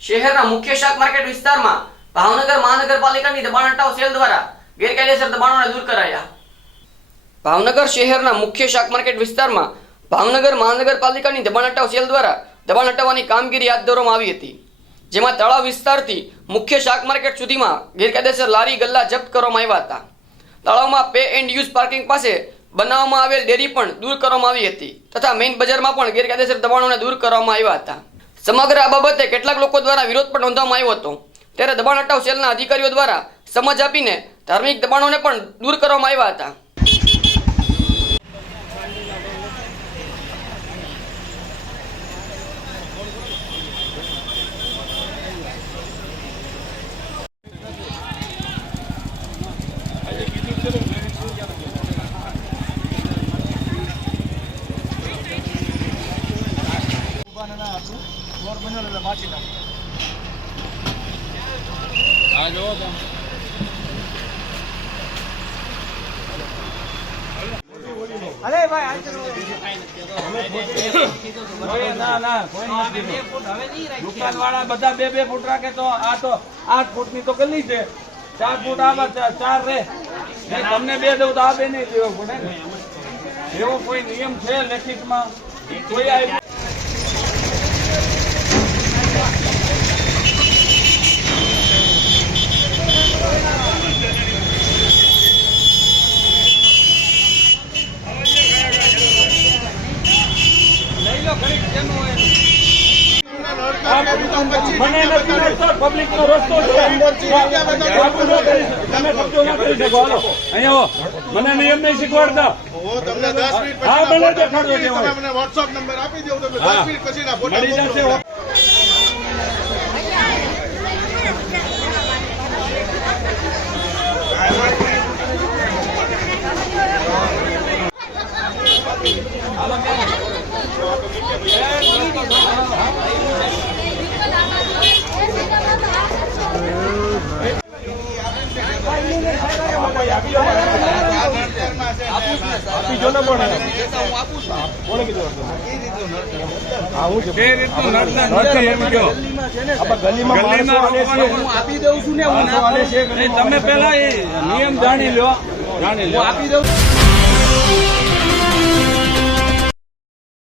શહેરના મુખ્ય શાક માર્કેટ વિસ્તારમાં ભાવનગર મહાનગરપાલિકાની દબાણ હટાવ સેલ દ્વારા ગેરકાયદેસર દબાણોને દૂર કરાયા. ભાવનગર શહેરના મુખ્ય શાક માર્કેટ વિસ્તારમાં ભાવનગર મહાનગરપાલિકાની દબાણ હટાવ સેલ દ્વારા દબાણ હટાવવાની કામગીરી હાથ ધરવામાં આવી હતી, જેમાં તળાવ વિસ્તારથી મુખ્ય શાક માર્કેટ સુધીમાં ગેરકાયદેસર લારી ગલ્લા જપ્ત કરવામાં આવ્યા હતા. તળાવમાં પે એન્ડ યુઝ પાર્કિંગ પાસે બનાવવામાં આવેલ ડેરી પણ દૂર કરવામાં આવી હતી, તથા મેઇન બજારમાં પણ ગેરકાયદેસર દબાણોને દૂર કરવામાં આવ્યા હતા. સમગ્ર આ બાબતે કેટલાક લોકો દ્વારા વિરોધ પણ નોંધવામાં આવ્યો હતો. ત્યારે દબાણ હટાવ સેલના અધિકારીઓ દ્વારા સમજ આપીને ધાર્મિક દબાણોને પણ દૂર કરવામાં આવ્યા હતા. કોઈ ના ના કોઈ નથી દુકાન વાળા બધા બે બે ફૂટ રાખે તો આ તો આઠ ફૂટની તો ગલી છે? ચાર ફૂટ આમાં ચાર ચાર રે. તમને બે દઉં તો આ બે નહીં દેવો પડે એવો કોઈ નિયમ છે લેખિતમાં? કોઈ મને નથી લાગતો પબ્લિક નો રસ્તો. તમે કબજો ના કરી શકો. હાલો અહીંયા મને નિયમ નહીં શીખવાડતા. તમને દસ મિનિટ હા, દેખાડો. મને વોટ્સઅપ નંબર આપી દેવું તમે હા. પછી મળી જશે મોકલો. બે રીતનું નડતર નથી એમ કહો. ગલીમાં લોકોને હું આપી દઉં છું ને હું ના પાડું. નહીં, તમે પેલા એ નિયમ જાણી લો જાણી લો આપી દઉં